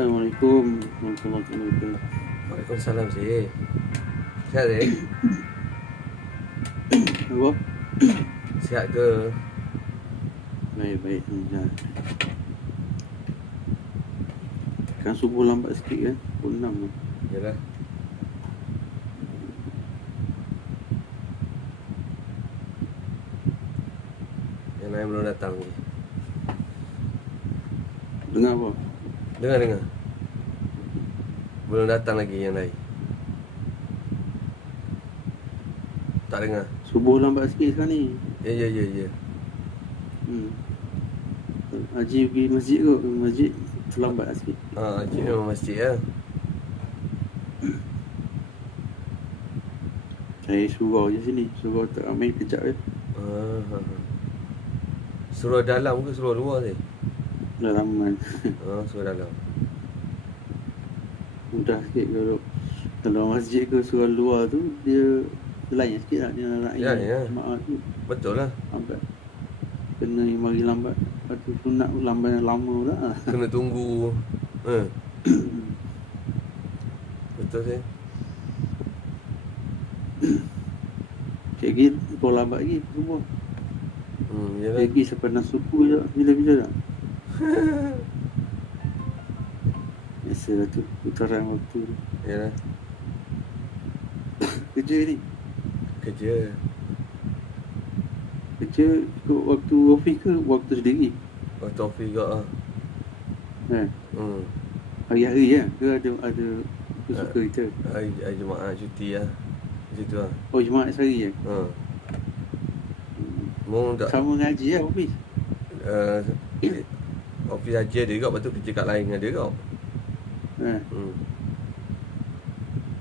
Assalamualaikum warahmatullahi wabarakatuh. Waalaikumsalam sih. Sihat sih? Apa? Sihat ke? Baik. Kan subuh lambat sikit kan? Pukul 6 kan? Yalah. Yang lain belum datang lagi. Dengar apa? Dengar. Belum datang lagi yang lain. Tak dengar. Subuh lambat sikit sekarang ni. Ya. Haji pergi masjid kot. Masjid terlambat sikit. Haji memang masjid ya. Saya surau je sini. Surau tak ramai kejap je. Surau dalam ke surau luar sih? Dalaman. Surau dalam. Mudah sikit kalau masjid ke surau luar tu dia lain sikit lah. Dia nak Ya. jemaah tu Betul lah. lambat. Kena mari lambat. Lepas tu sunat lambat lama pula. Kena tunggu. Betul sih. Cik Gil, kau lambat lagi semua. Yalah. Cik Gil sampai nak suku je. Bila tak? Biasalah tu, putaran waktu tu. Yalah. Kerja ni. Kerja. Kerja ikut waktu office ke waktu sendiri? Waktu office juga lah. Hari-hari ya? Ke ada suka kita? Hari Jumaat cuti lah. Macam tu lah. Oh, Jumaat sehari ya? Mu tak Sama ngaji ya office? office haji ada juga. Lepas tu kerja kat lain ada juga.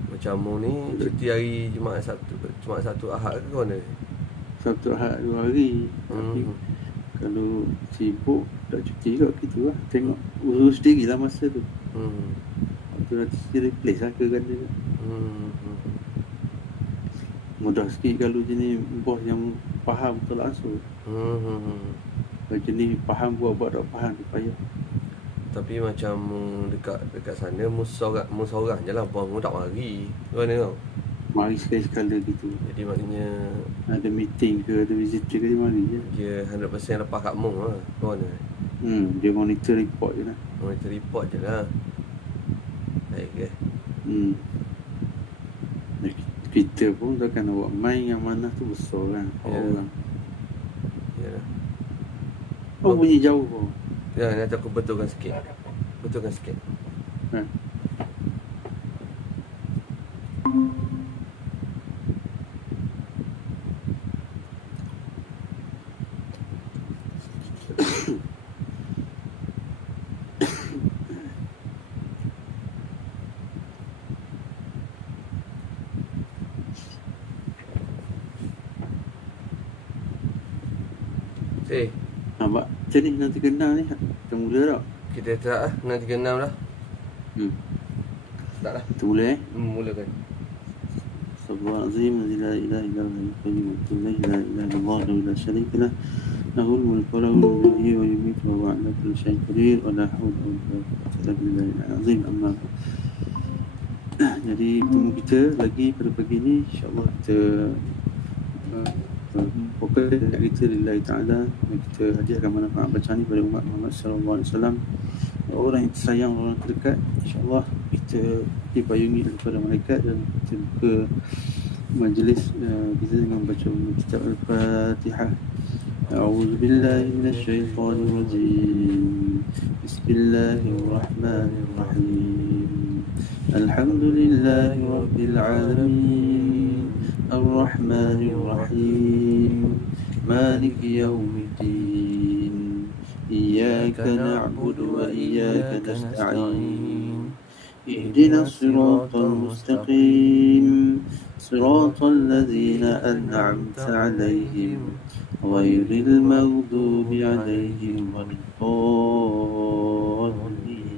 Macam mu ni cuti hari Jumaat Sabtu Ahad ke kau ni? Sabtu Ahad 2 hari. Tapi kalau sibuk tak cuti juga gitu lah. Tengok urus sendiri lah masa tu. Lepas tu nanti replace lah ke ganda. Mudah sikit kalau jenis bos yang faham betul langsung. Kalau jenis faham buat tak faham tu payah. Tapi macam dekat sana mu seorang je lah. Bos mu tak mari. Kau ni tau. Mari sekali-sekala gitu. Jadi maknanya ada meeting ke, ada visitor ke, dia mari je. dia 100% lepas kat mu lah. Kau ni Dia monitor report je lah. monitor report je lah. Baik ke? Kita pun takkan nak buat main yang mana tu besar kan. Orang. Yalah. Oh, bunyi jauh pun. Ya, nanti aku betulkan sikit. Nampak macam ni nanti kenal ni. Kita mula tak? Kita start lah. Nanti kenal dah. Start lah. Kita mula Mulakan. Astagfirullahaladzim. La ilaha illallah la ilaha illallah la syarika lah. Lahul mulku wa lahul yuhyi wa yumiitu wa huwa ala kulli syai'in qadir wa la haula wa la quwwata illa billahil azim. Amma. Jadi temu kita lagi pada pagi ni, insya-Allah kita fokus kita lillahi ta'ala. Kita hadiahkan manfaat bacaan ni pada umat Muhammad sallallahu alaihi wasallam, orang yang tersayang, orang terdekat. InsyaAllah kita dipayungi daripada malaikat dan kita buka majlis kita dengan baca kitab Al-Fatihah. A'udzubillahi minasyaitanir rajim. Bismillahirrahmanirrahim. Alhamdulillahi rabbil alamin. Ar-Rahmanir-Rahim. Maliki yaumiddin. Iyyaka na'budu wa iyyaka nasta'in. Ihdinas siratal mustaqim. Siratal ladzina an'amta 'alaihim ghairil maghdubi 'alaihim waladdallin.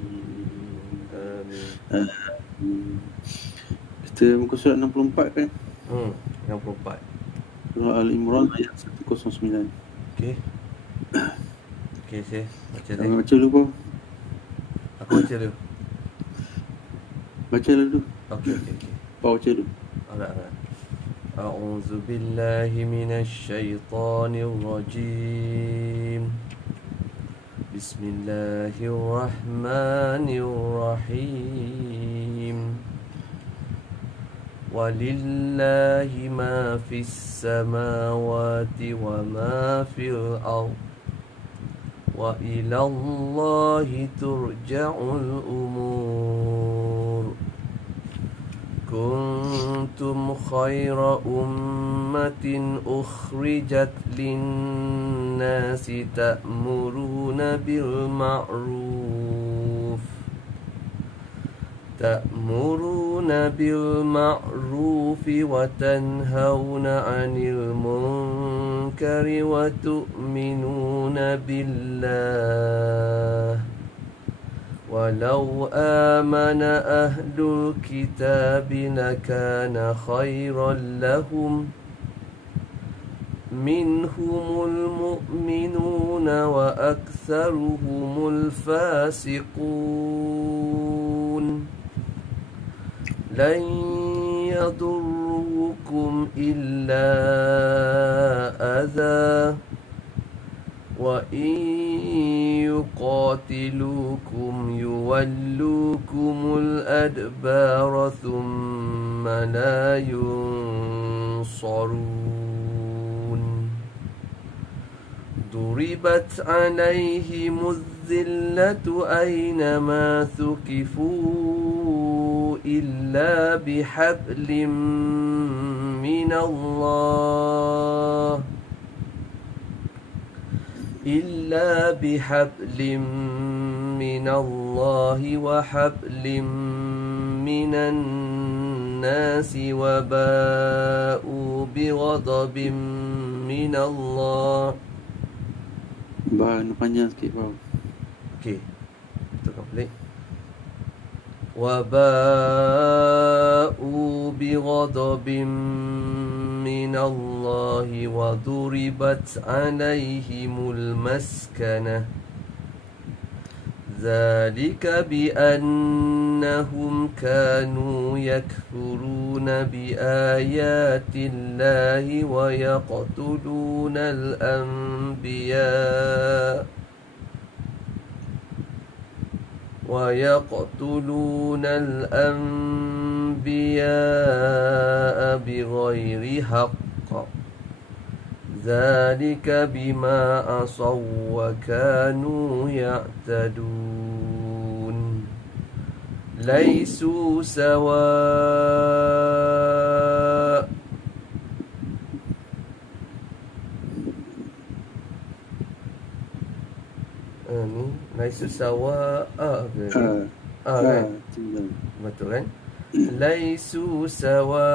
Kita muka surat 64 kan? 64. Surah Al-Imran ayat 109. Okey, saya baca Jangan baca dulu pun. Aku baca dulu. Baca dulu. Okey. Baca dulu. Alright. A'udzu billahi minasy syaithanir rajim. Bismillahirrahmanirrahim. Walillahi ma fis samawati wa ma fil ardh. Wa ilallahi turja'ul umur. Kuntum khaira ummatin ukhrijat linnasi ta'muruna bil ma'ruf wa tanhauna 'anil munkari wa tu'minuna billah. Walau amana ahlul kitab lakana khairan lahum minhumul mu'minuna wa aktsaruhumul fasiqun. Lan yadurrukum illa adha wa in yuqatilukum yuwallukumul adbara thumma la yunsarun. Duribat alaihimuz zillatu aynama thuqifu illa bihablim minallah wa hablim minan nasi wa ba'u bighadabin minallah. Panjang sikit bau. Okey. Betulkan balik. Wa ba'u bighadabin minallahi wa duribat alaihimul maskanah. Dzalika bi annahum kanu yakfuruna bi ayatillahi wa yaqtulunal anbiya bighairi haqq. Dzalika bima asaw wa kanu ya'tadun. Laisu sawa. Ni laisu sawa ke? Kan? Betul kan? Laisu sawa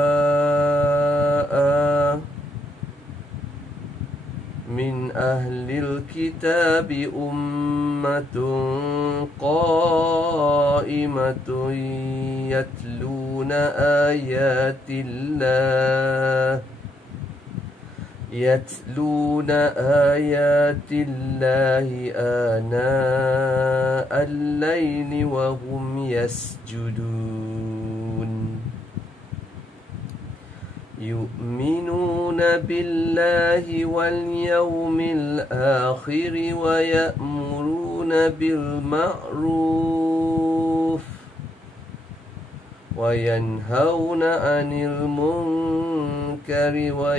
min ahlil kitabi ummatun qa'imatun yatluna ayatillahi ana al-layli wa hum yasjudun. Yu'minuna billahi wal yawmil akhir wa ya'muruna bil ma'ruf wa yanhauna 'anil munkari wa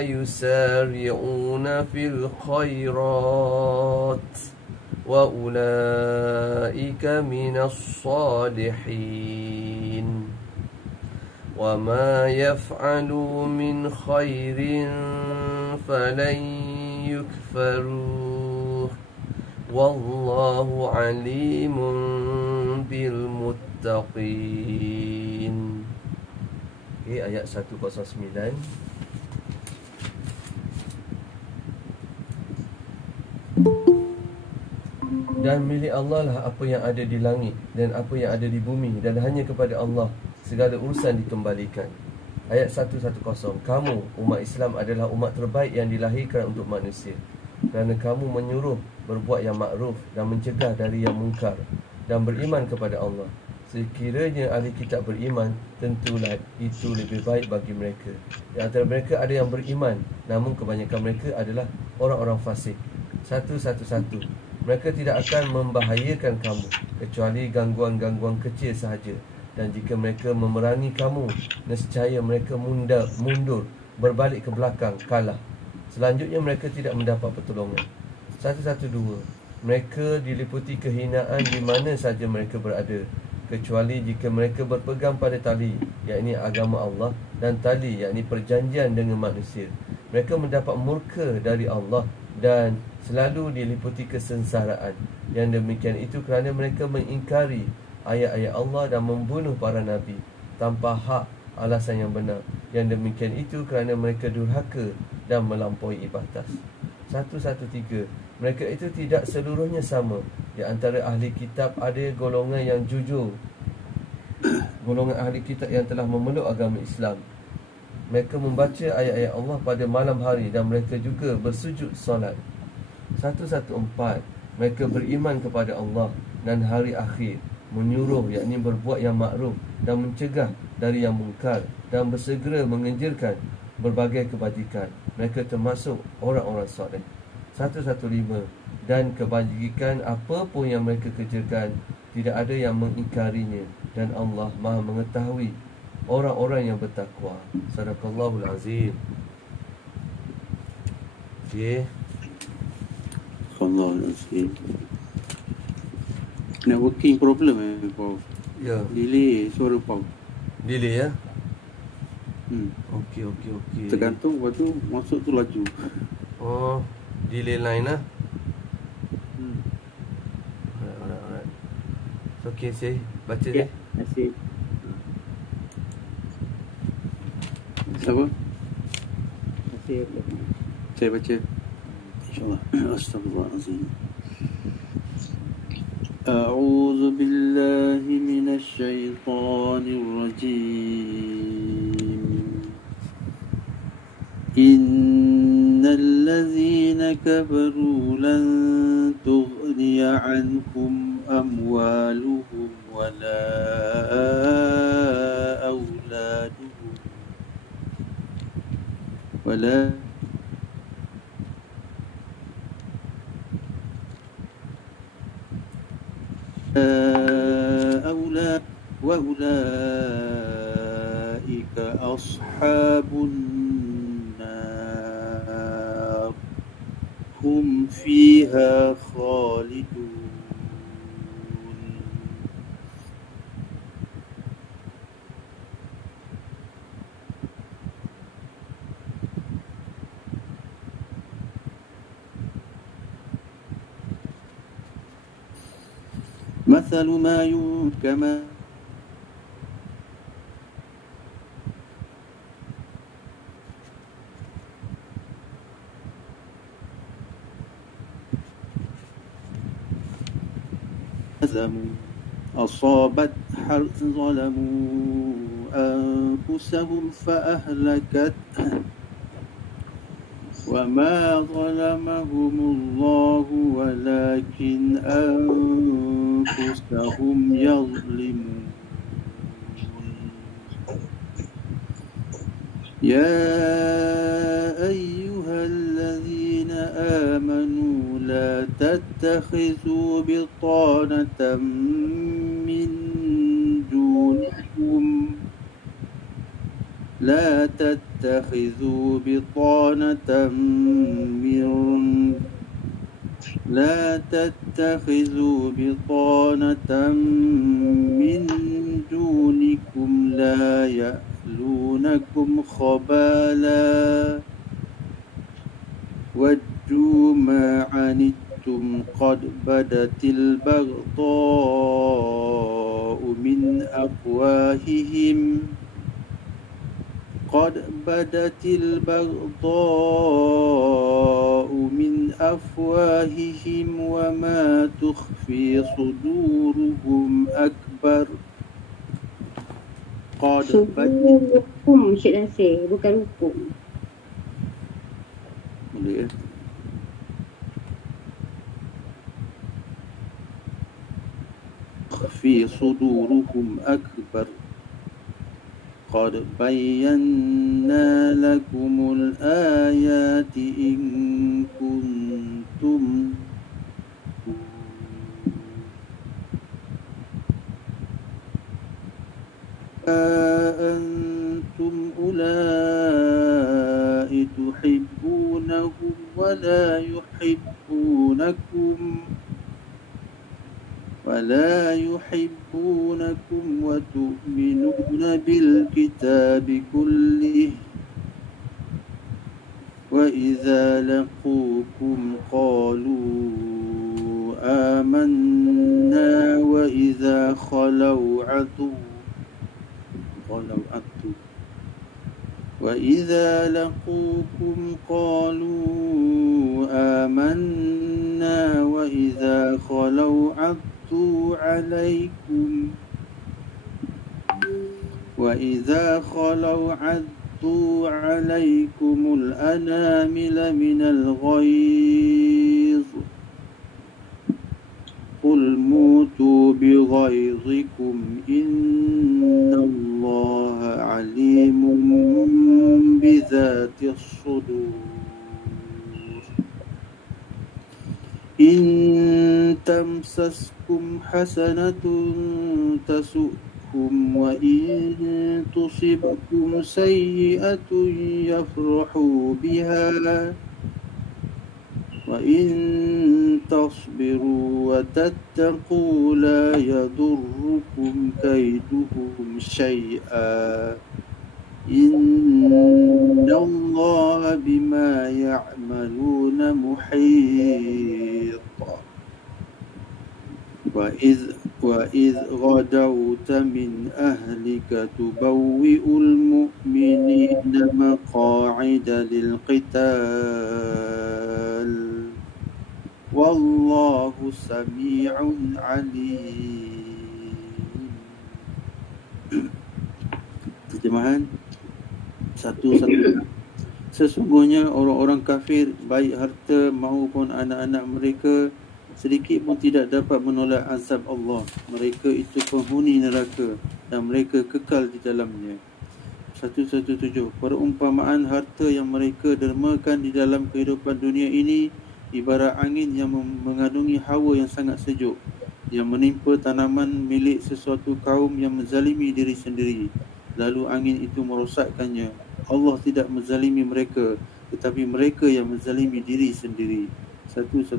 yusari'una fil khairat wa ulaika minas salihin. Wa ma yaf'alu min khairin falan yukfaruh. Wallahu alimun bil muttaqin. Okay, ayat 109. Dan milik Allah lah apa yang ada di langit dan apa yang ada di bumi, dan hanya kepada Allah segala urusan dikembalikan. Ayat 110. Kamu, umat Islam adalah umat terbaik yang dilahirkan untuk manusia. kerana kamu menyuruh berbuat yang makruf dan mencegah dari yang mungkar dan beriman kepada Allah. Sekiranya ahli kitab beriman, tentulah itu lebih baik bagi mereka. Di antara mereka ada yang beriman, namun kebanyakan mereka adalah orang-orang fasik. 111. Mereka tidak akan membahayakan kamu kecuali gangguan-gangguan kecil sahaja. Dan jika mereka memerangi kamu, nescaya mereka mundur, berbalik ke belakang, kalah. Selanjutnya mereka tidak mendapat pertolongan. 112. Mereka diliputi kehinaan di mana saja mereka berada, kecuali jika mereka berpegang pada tali, yakni agama Allah, dan tali, yakni perjanjian dengan manusia. Mereka mendapat murka dari Allah dan selalu diliputi kesengsaraan. Yang demikian itu kerana mereka mengingkari ayat-ayat Allah dan membunuh para nabi tanpa hak alasan yang benar. Yang demikian itu kerana mereka durhaka dan melampaui batas. 113. Mereka itu tidak seluruhnya sama. Di antara ahli kitab ada golongan yang jujur, golongan ahli kitab yang telah memeluk agama Islam. Mereka membaca ayat-ayat Allah pada malam hari dan mereka juga bersujud solat. 114. Mereka beriman kepada Allah dan hari akhir, menyuruh, yakni berbuat yang makruf dan mencegah dari yang mungkar, dan bersegera menganjurkan berbagai kebajikan. Mereka termasuk orang-orang soleh. 115. Dan kebajikan apa pun yang mereka kerjakan, tidak ada yang mengingkarinya, dan Allah Maha mengetahui orang-orang yang bertakwa. Sadaqallahul azim. Okey. Allahul azim. Networking problem kau. Ya. Delay suara kau. Delay ya. Hmm. Okey. Tergantung lepas tu masuk tu laju. Oh, delay line lah. Hmm. Alright. Okey, saya baca Ya, je. terima kasih. Siapa? Terima kasih. Saya baca. InsyaAllah. Astaghfirullahaladzim. أعوذ بالله من الشيطان الرجيم إن الذين كفروا لن تغني عنهم أموالهم ولا أولادهم وأولئك أصحاب النار هم فيها خالدون. مثل ما كما أصابت حرث ظلموا أنفسهم فأهلكته وما ظلمهم الله ولكن أنفسهم يظلمون. يا أيها الذين آمنوا لا تتخذوا بطانة من دونكم لا يألونكم خبالا ودوا ما عنتم قد بدت البغضاء من أفواههم وما تخفي صدورهم أكبر Hukum Syed Nasir, bukan hukum. Boleh ya? تخفي صدورهم أكبر قد بينا لكم الآيات إن كنتم أنتم أولئك تحبونهم ولا يحبونكم وتؤمنون بالكتاب كله وإذا لقوكم قالوا آمنا وإذا خلوا عضوا وإذا لقوكم قالوا آمنا وإذا خلوا عضوا عليكم الأنامل من الغيظ قل موتوا بغيظكم إن الله عليم بذات الصدور إن تمسسكم حسنة تسؤهم وإن تصبكم سيئة يفرحوا بها وإن تصبروا وتتقوا لا يضركم كيدهم شيئا إن الله بما يعملون محيط وإذ غدوت من أهلك تبوئ المؤمنين مقاعد للقتال والله سميع عليم. Terjemahan satu-satu. Sesungguhnya orang-orang kafir, baik harta maupun anak-anak mereka, sedikit pun tidak dapat menolak azab Allah. Mereka itu penghuni neraka dan mereka kekal di dalamnya. 117. Perumpamaan harta yang mereka dermakan di dalam kehidupan dunia ini ibarat angin yang mengandungi hawa yang sangat sejuk yang menimpa tanaman milik sesuatu kaum yang menzalimi diri sendiri, lalu angin itu merosakkannya. Allah tidak menzalimi mereka, tetapi mereka yang menzalimi diri sendiri. 118.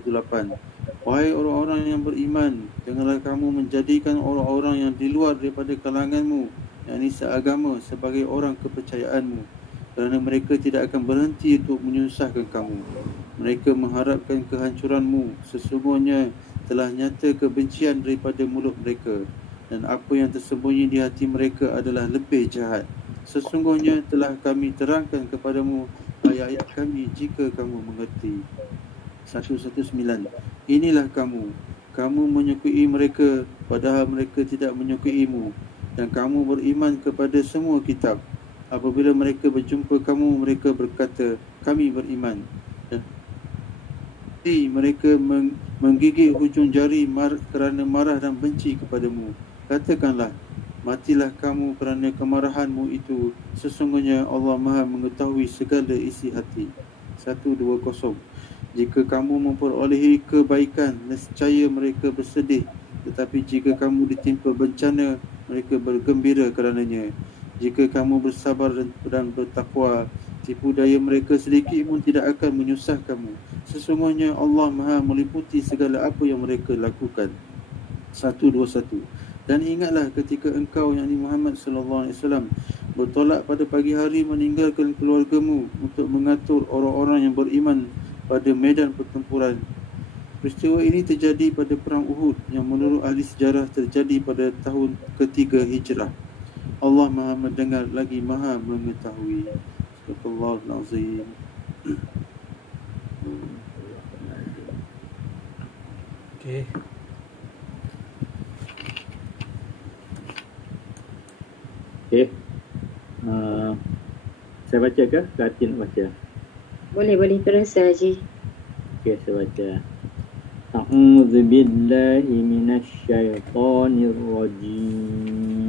Wahai orang-orang yang beriman, janganlah kamu menjadikan orang-orang yang di luar daripada kalanganmu, yakni seagama, sebagai orang kepercayaanmu, kerana mereka tidak akan berhenti untuk menyusahkan kamu. Mereka mengharapkan kehancuranmu. Sesungguhnya telah nyata kebencian daripada mulut mereka, dan apa yang tersembunyi di hati mereka adalah lebih jahat. Sesungguhnya telah kami terangkan kepadamu ayat-ayat kami jika kamu mengerti. 119. Inilah kamu menyukai mereka padahal mereka tidak menyukaimu, dan kamu beriman kepada semua kitab. Apabila mereka berjumpa kamu, mereka berkata, kami beriman. Dan mereka menggigit hujung jari kerana marah dan benci kepadamu. Katakanlah, matilah kamu kerana kemarahanmu itu. Sesungguhnya Allah Maha mengetahui segala isi hati. 120. Jika kamu memperolehi kebaikan, nescaya mereka bersedih. Tetapi jika kamu ditimpa bencana, mereka bergembira kerananya. Jika kamu bersabar dan bertakwa, tipu daya mereka sedikit pun tidak akan menyusahkanmu. Sesungguhnya Allah Maha meliputi segala apa yang mereka lakukan. 121. Dan ingatlah ketika engkau, yakni Muhammad sallallahu alaihi wasallam, bertolak pada pagi hari meninggalkan keluargamu untuk mengatur orang-orang yang beriman pada medan pertempuran. Peristiwa ini terjadi pada perang Uhud yang menurut ahli sejarah terjadi pada tahun ketiga Hijrah. Allah Maha mendengar lagi Maha mengetahui. Astagfirullahalazim. Okey. Okey. Saya baca ke? Hati nak baca? Boleh terus Haji. Okey, saya baca. أعوذ بالله من الشيطان الرجيم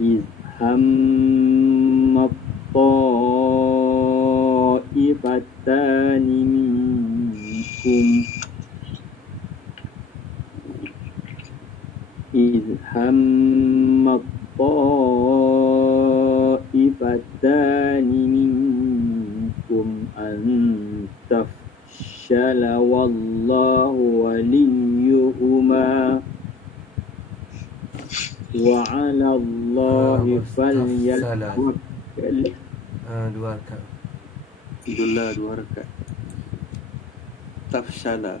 إذ هم الطائفتان منكم إذ هم الطائفتان منكم أن تفشل والله وليهما وعلى الله فليتوكل. Dua rakaat. Dullah 2 rakaat. Tafshala.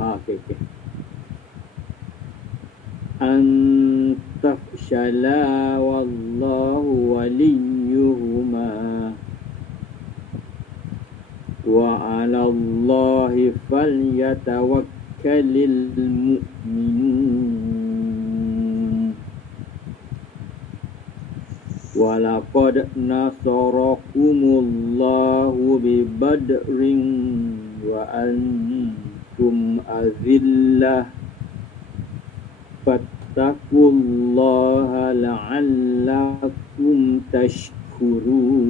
Okay. An tafshala wallahu waliyuhuma wa 'ala Allahi falyatawakkalul mu'minun. Walaqad nasarakumullahu bi badrin wa antum azillah fattaqullaha la'allakum tashkurun.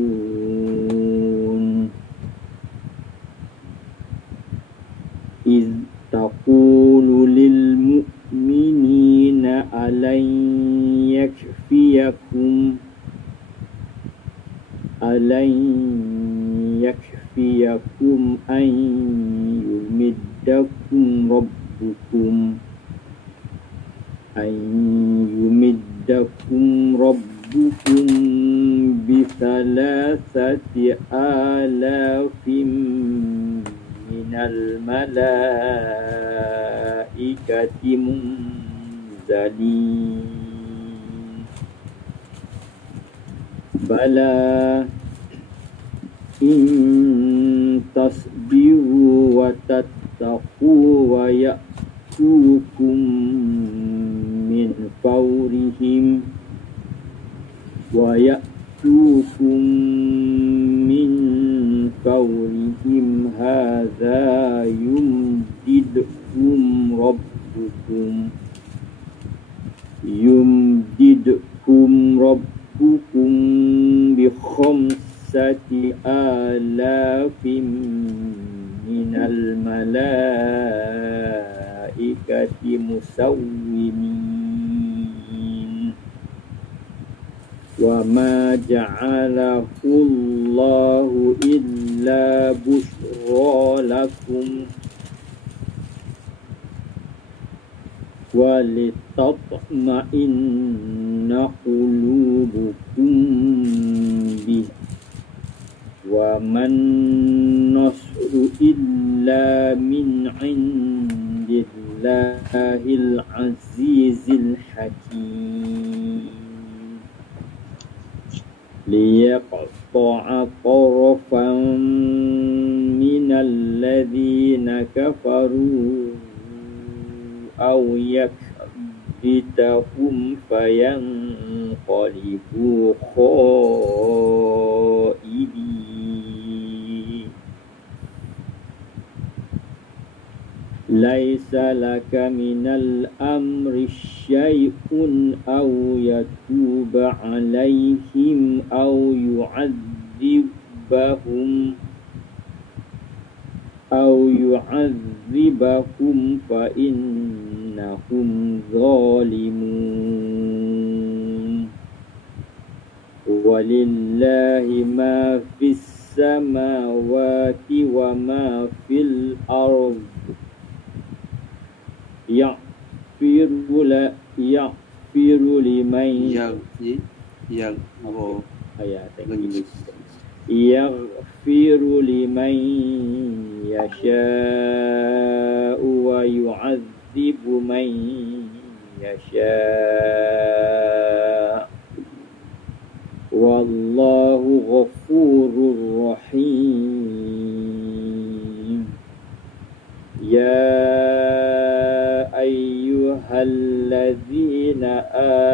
إذ تقول للمؤمنين ألن يكفيكم أن يمدكم ربكم بثلاثة آلاف من الملائكة منزلين. بلى إن تصبروا وتتقوا ويأتوكم من فورهم هذا يمددكم ربكم بخمسة آلاف من الملائكة مسومين. وما جعله الله إلا بشرى لكم ولتطمئن قلوبكم به وما النصر إلا من عند الله العزيز الحكيم. ليقطع طرفا من الذين كفروا أو يكبتهم فينقلبوا خائبين. ليس لك من الأمر شيء أو يتوب عليهم أو يعذبهم فإنهم ظالمون. ولله ما في السماوات وما في الأرض يغفر لمن يغفر لمن يشاء ويعذب من يشاء والله غفور رحيم. يا أيها الذين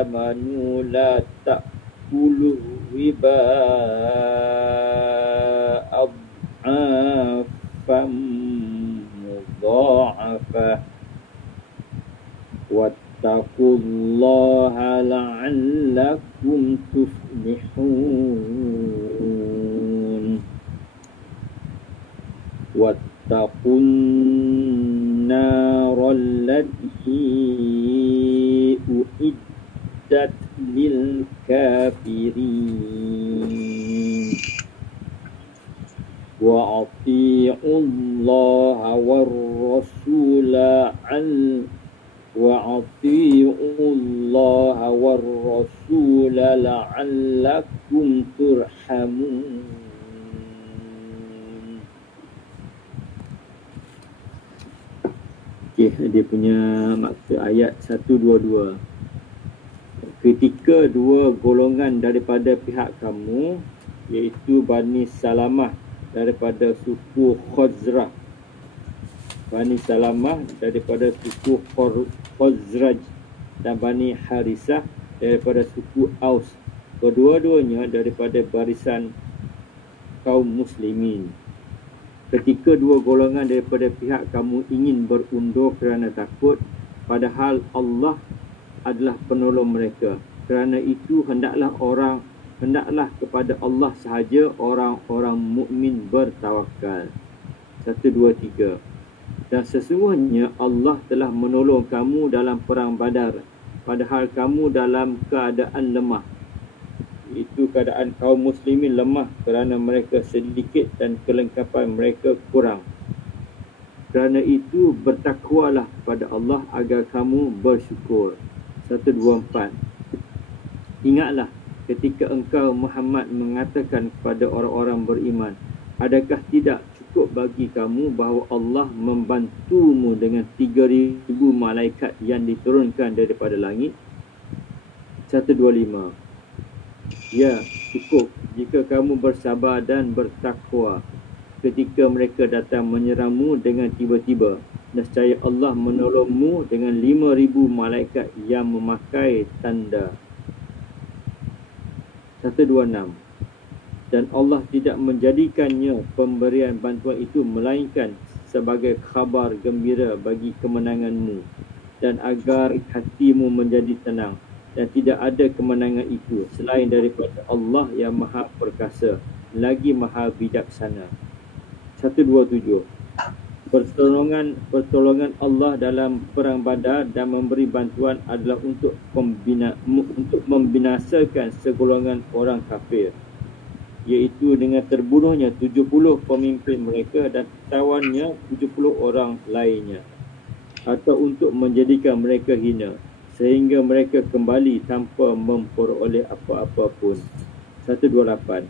آمنوا لا تأكلوا الربا أضعافا adhafan mudha'afah. Wattaqullaha la'allakum tuflihun. Wattaqun naral lati uiddat lil kafirin. Wa ati'ullaha war rasula la'allakum turhamun. Okey, dia punya maksud ayat 122. Ketika dua golongan daripada pihak kamu, iaitu Bani Salamah daripada suku Khazraj, Bani Salamah daripada suku Khazraj, dan Bani Harisah daripada suku Aus, kedua-duanya daripada barisan kaum muslimin. Ketika dua golongan daripada pihak kamu ingin berundur kerana takut, padahal Allah adalah penolong mereka. Kerana itu hendaklah kepada Allah sahaja orang-orang mukmin bertawakal. 1, 2, 3. Dan sesungguhnya Allah telah menolong kamu dalam perang Badar, padahal kamu dalam keadaan lemah. Itu keadaan kaum muslimin lemah kerana mereka sedikit dan kelengkapan mereka kurang. Kerana itu bertakwalah kepada Allah agar kamu bersyukur. 1, 2, 4. Ingatlah ketika engkau Muhammad mengatakan kepada orang-orang beriman, adakah tidak cukup bagi kamu bahawa Allah membantumu dengan 3,000 malaikat yang diturunkan daripada langit? 125. Ya, cukup jika kamu bersabar dan bertakwa ketika mereka datang menyerangmu dengan tiba-tiba. Nescaya Allah menolongmu dengan 5,000 malaikat yang memakai tanda. 126. Dan Allah tidak menjadikannya pemberian bantuan itu melainkan sebagai khabar gembira bagi kemenanganmu, dan agar hatimu menjadi tenang. Dan tidak ada kemenangan itu selain daripada Allah yang maha perkasa, lagi maha bijaksana. 127. Pertolongan Allah dalam perang Badar dan memberi bantuan adalah untuk membinasakan segolongan orang kafir, iaitu dengan terbunuhnya 70 pemimpin mereka dan tawannya 70 orang lainnya, atau untuk menjadikan mereka hina sehingga mereka kembali tanpa memperoleh apa-apa pun. 128.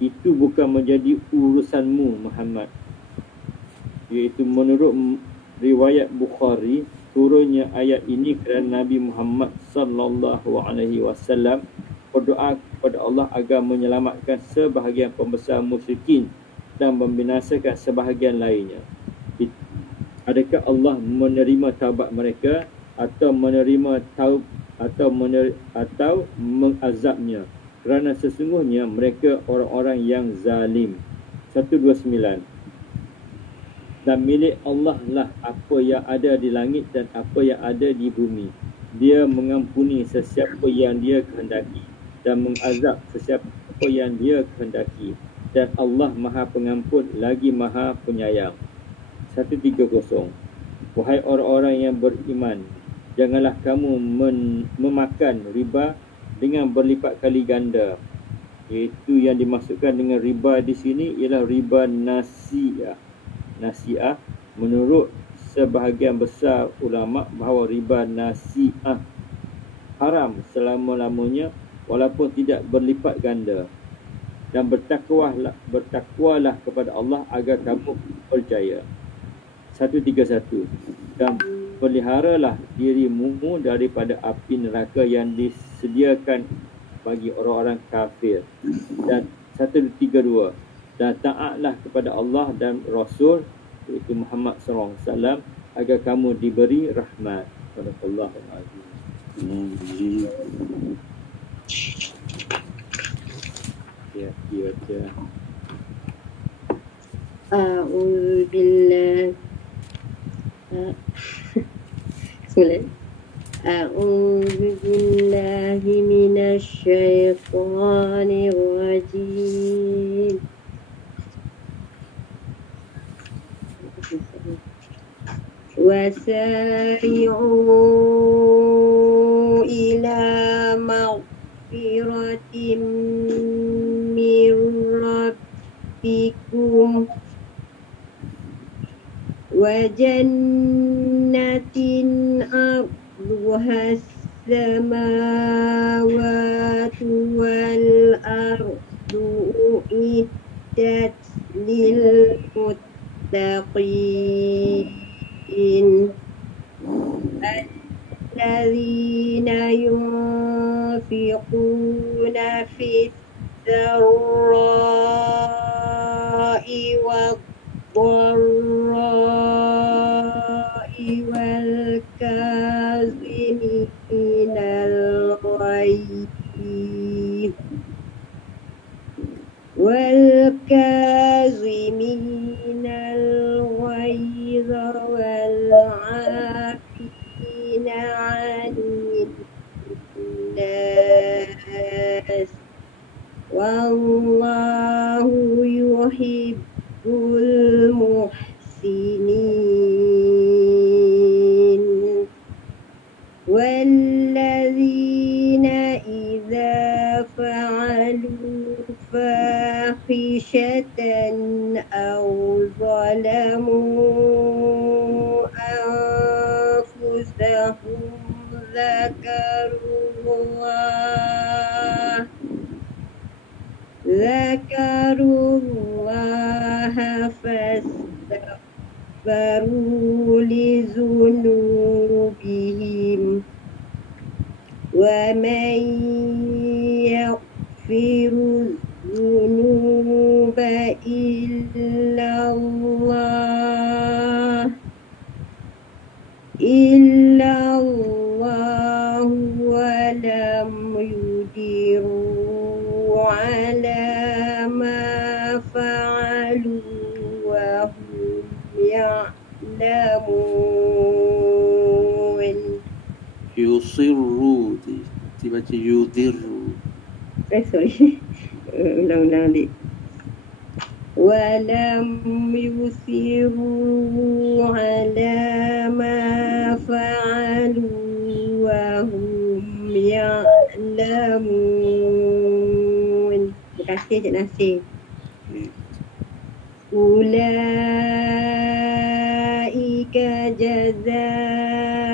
Itu bukan menjadi urusanmu Muhammad, iaitu menurut riwayat Bukhari, turunnya ayat ini kerana Nabi Muhammad sallallahu alaihi wasallam berdoa kepada Allah agar menyelamatkan sebahagian pembesar musyrikin dan membinasakan sebahagian lainnya. Adakah Allah menerima taubat mereka atau mengazabnya? Kerana sesungguhnya mereka orang-orang yang zalim. 129. Dan milik Allah lah apa yang ada di langit dan apa yang ada di bumi. Dia mengampuni sesiapa yang Dia kehendaki dan mengazab sesiapa yang Dia kehendaki. Dan Allah Maha Pengampun lagi Maha Penyayang. 130. Wahai orang-orang yang beriman, janganlah kamu memakan riba dengan berlipat kali ganda. Iaitu yang dimaksudkan dengan riba di sini ialah riba nasi'ah. Nasi'ah, menurut sebahagian besar ulama bahawa riba nasi'ah haram selama-lamanya walaupun tidak berlipat ganda. Dan bertakwalah kepada Allah agar kamu percaya. 131. Dan peliharalah dirimu daripada api neraka yang disediakan bagi orang-orang kafir. Dan 132. Dan taatlah kepada Allah dan Rasul, iaitu Muhammad SAW, agar kamu diberi rahmat. Subhanallahul azim. Ya, baca. أعوذ بالله بسم الله. أعوذ بالله من الشيطان الرجيم. وسارعوا إلى مغفرة من ربكم وجنة أرضها السماوات والأرض أعدت للمتقين الذين ينفقون في السراء والضراء والكاظمين الغيظ والعافين عن الناس والله يحب المحسنين والذين إذا فعلوا فاحشة أو ظلموا أنفسهم ذكروا الله فاستغفروا لذنوبهم ومن يغفر الذنوب إلا الله ولم يدروا على ما فعلوا وهم يعلمون. يصروا dibaca yudirru. Sorry. Ulang-ulang adik. ولم يصروا على ما فعلوا وهم يعلمون. Terima kasih Cik Nasir. أولئك جزاؤهم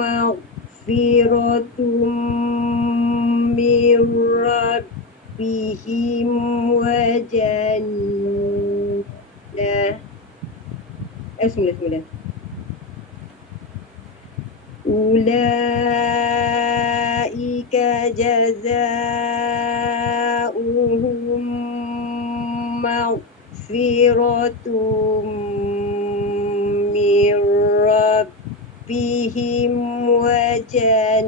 مغفرة من ربهم وجنة أولئك جزاؤهم مغفرة من ربهم وجنات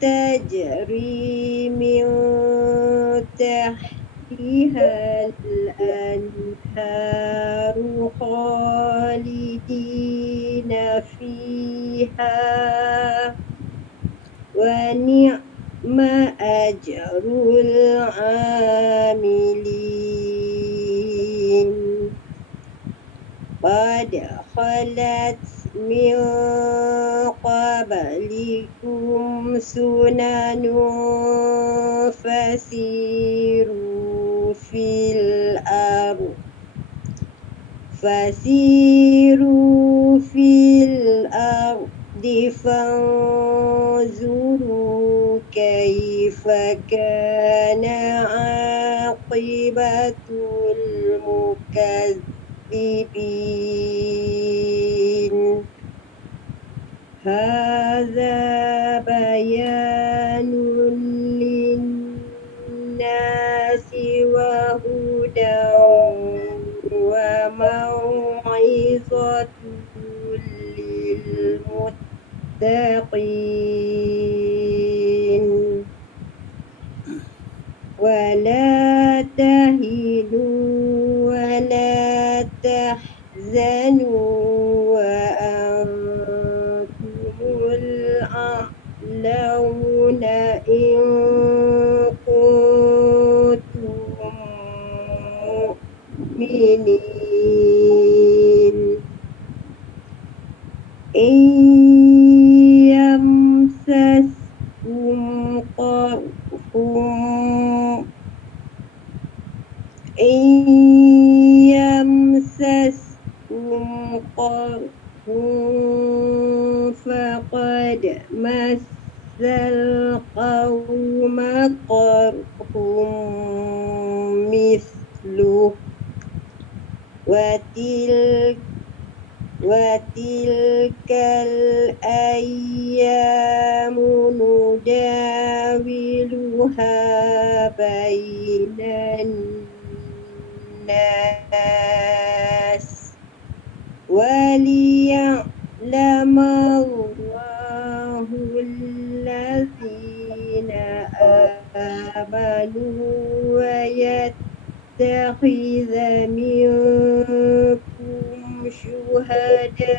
تجري من تحتها الأنهار خالدين فيها ونعم أجر العاملين. قد خلت من قبلكم سنن فسيروا في الأرض فانظروا كيف كان عاقبة المكذبين. هذا بيان للناس وهدى وموعظة للمتقين ولا تهنوا ولا تحزنوا وأنتم الأعلون إن كنتم مؤمنين إن يمسسكم قرح فقد مس القوم قرح مثله وتلك الأيام نداولها بين الناس وليعلم الله الذين آمنوا ويتخذ منكم شهداء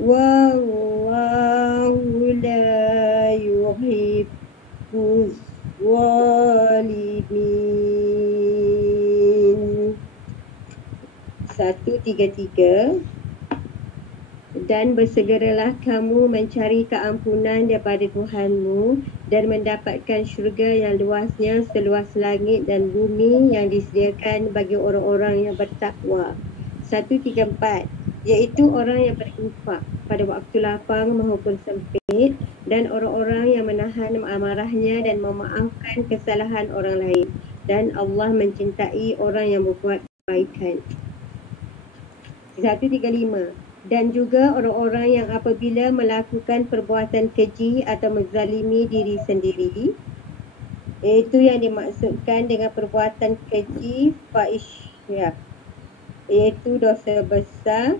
والله لا يحب الظالمين. 133. Dan bersegeralah kamu mencari keampunan daripada Tuhanmu dan mendapatkan syurga yang luasnya seluas langit dan bumi yang disediakan bagi orang-orang yang bertakwa. 134. Iaitu orang yang berinfak pada waktu lapang maupun sempit dan orang-orang yang menahan amarahnya dan memaafkan kesalahan orang lain, dan Allah mencintai orang yang berbuat kebaikan. 135. Dan juga orang-orang yang apabila melakukan perbuatan keji atau menzalimi diri sendiri, iaitu yang dimaksudkan dengan perbuatan keji fahisyah, iaitu dosa besar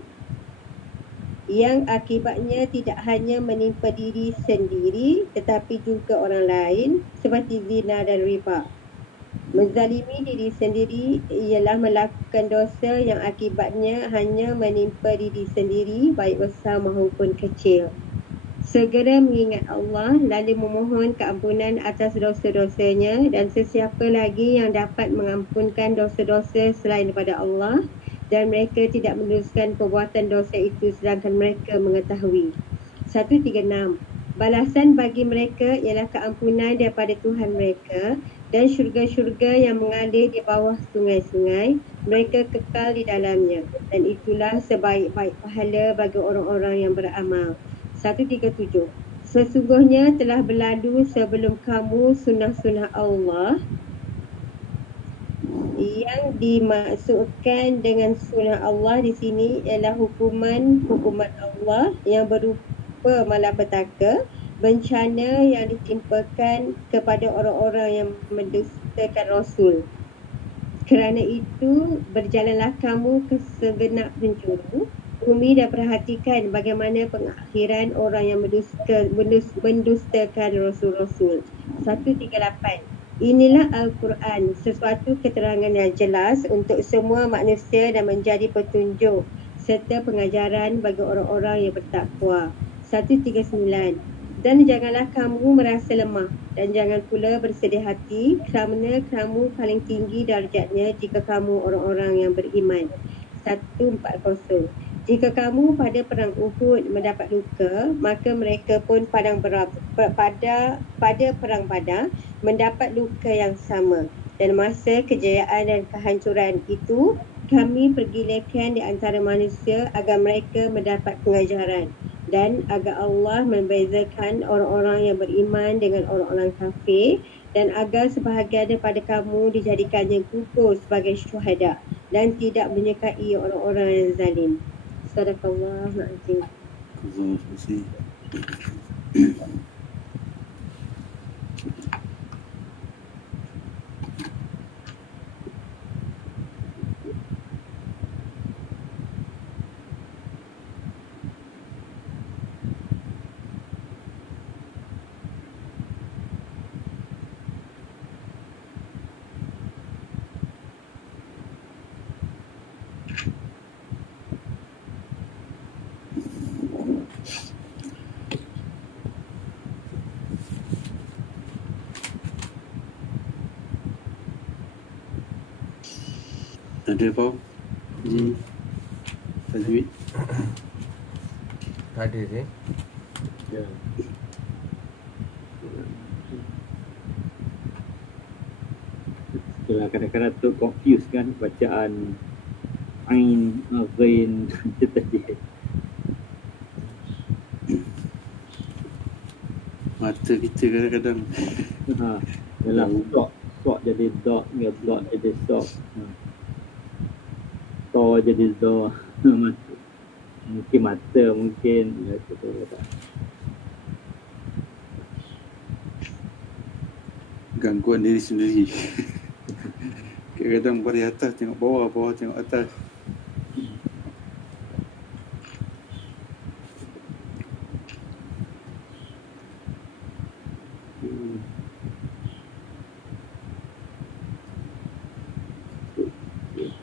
yang akibatnya tidak hanya menimpa diri sendiri tetapi juga orang lain, seperti zina dan riba. Menzalimi diri sendiri ialah melakukan dosa yang akibatnya hanya menimpa diri sendiri, baik besar maupun kecil. Segera mengingat Allah lalu memohon keampunan atas dosa-dosanya, dan sesiapa lagi yang dapat mengampunkan dosa-dosa selain daripada Allah, dan mereka tidak meneruskan perbuatan dosa itu sedangkan mereka mengetahui. 136. Balasan bagi mereka ialah keampunan daripada Tuhan mereka dan syurga-syurga yang mengalir di bawah sungai-sungai, mereka kekal di dalamnya, dan itulah sebaik-baik pahala bagi orang-orang yang beramal. 137. Sesungguhnya telah berlalu sebelum kamu sunnah-sunnah Allah. Yang dimaksudkan dengan sunnah Allah di sini ialah hukuman Allah yang berupa malapetaka, bencana yang ditimpakan kepada orang-orang yang mendustakan Rasul. Kerana itu, berjalanlah kamu ke segenap penjuru bumi dan perhatikan bagaimana pengakhiran orang yang mendustakan Rasul-Rasul. 138. Inilah Al-Quran, sesuatu keterangan yang jelas untuk semua manusia dan menjadi petunjuk serta pengajaran bagi orang-orang yang bertakwa. 139. Dan janganlah kamu merasa lemah dan jangan pula bersedih hati kerana kamu paling tinggi darjatnya jika kamu orang-orang yang beriman. 140. Jika kamu pada perang Uhud mendapat luka, maka mereka pun pada perang Badar mendapat luka yang sama. Dan masa kejayaan dan kehancuran itu, kami pergilakan di antara manusia agar mereka mendapat pengajaran, dan agar Allah membezakan orang-orang yang beriman dengan orang-orang kafir, dan agar sebahagian daripada kamu dijadikannya gugur sebagai syuhada dan tidak menyukai orang-orang yang zalim. Sadaqallahul azim. Ada kau Ji tajwid. Tak ada sih. Ya. Itulah kadang-kadang tu confuse kan bacaan Ain, Ghain itu tadi. Mata kita kadang-kadang Yalah, sok jadi dot, dot jadi sok. To jadi do. Mungkin mata, mungkin ya, betul tak. gangguan diri sendiri. Kadang-kadang dari atas tengok bawah, bawah tengok atas.